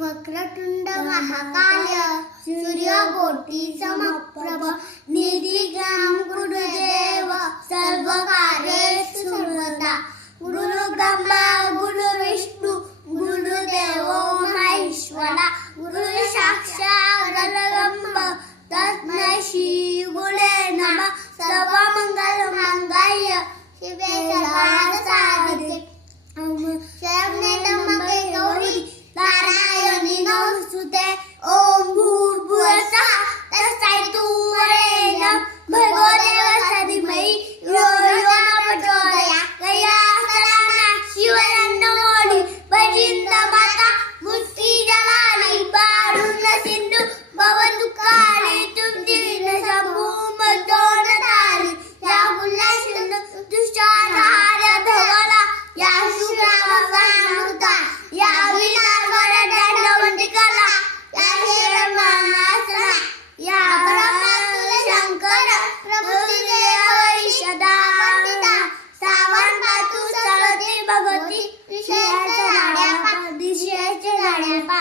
वक्रतुंड महाकाय सूर्यकोटी समप्रभ निर्विघ्नं गुरुदेव सर्वकार्येषु सर्वदा गुरु ब्रह्मा गुरु विष्णु गुरुदेवो महेश्वरा गुरु साक्षात् परब्रह्म तस्मै श्री गुरुवे नमः सर्वमंगल मांगल्ये शिवे सर्वार्थसाधके शरण्ये त्र्यंबके गौरी नारायणी नमोस्तुते ओम भूर्भुवः तत्सवितुर्वरेण्यं भर्गो देवस्य धीमहि यो यो न प्रचोदयात् शिवयन्नमोनि भजिन्द माता मुक्ति जलाली पारुण सिंधु भवन्तु काली तुमची न शंभू मदोन तारी या गुल्ला सिंधु दुष्टाधार धवला या शुक्रावसानुता या विनाशवर दंडवंतिकला या शेरमानासना या ब्रह्मा शंकर प्रभुदेव ईशदा वंदिता सावन पातु सरस्वती भगवती दिशेचे झाड्या पा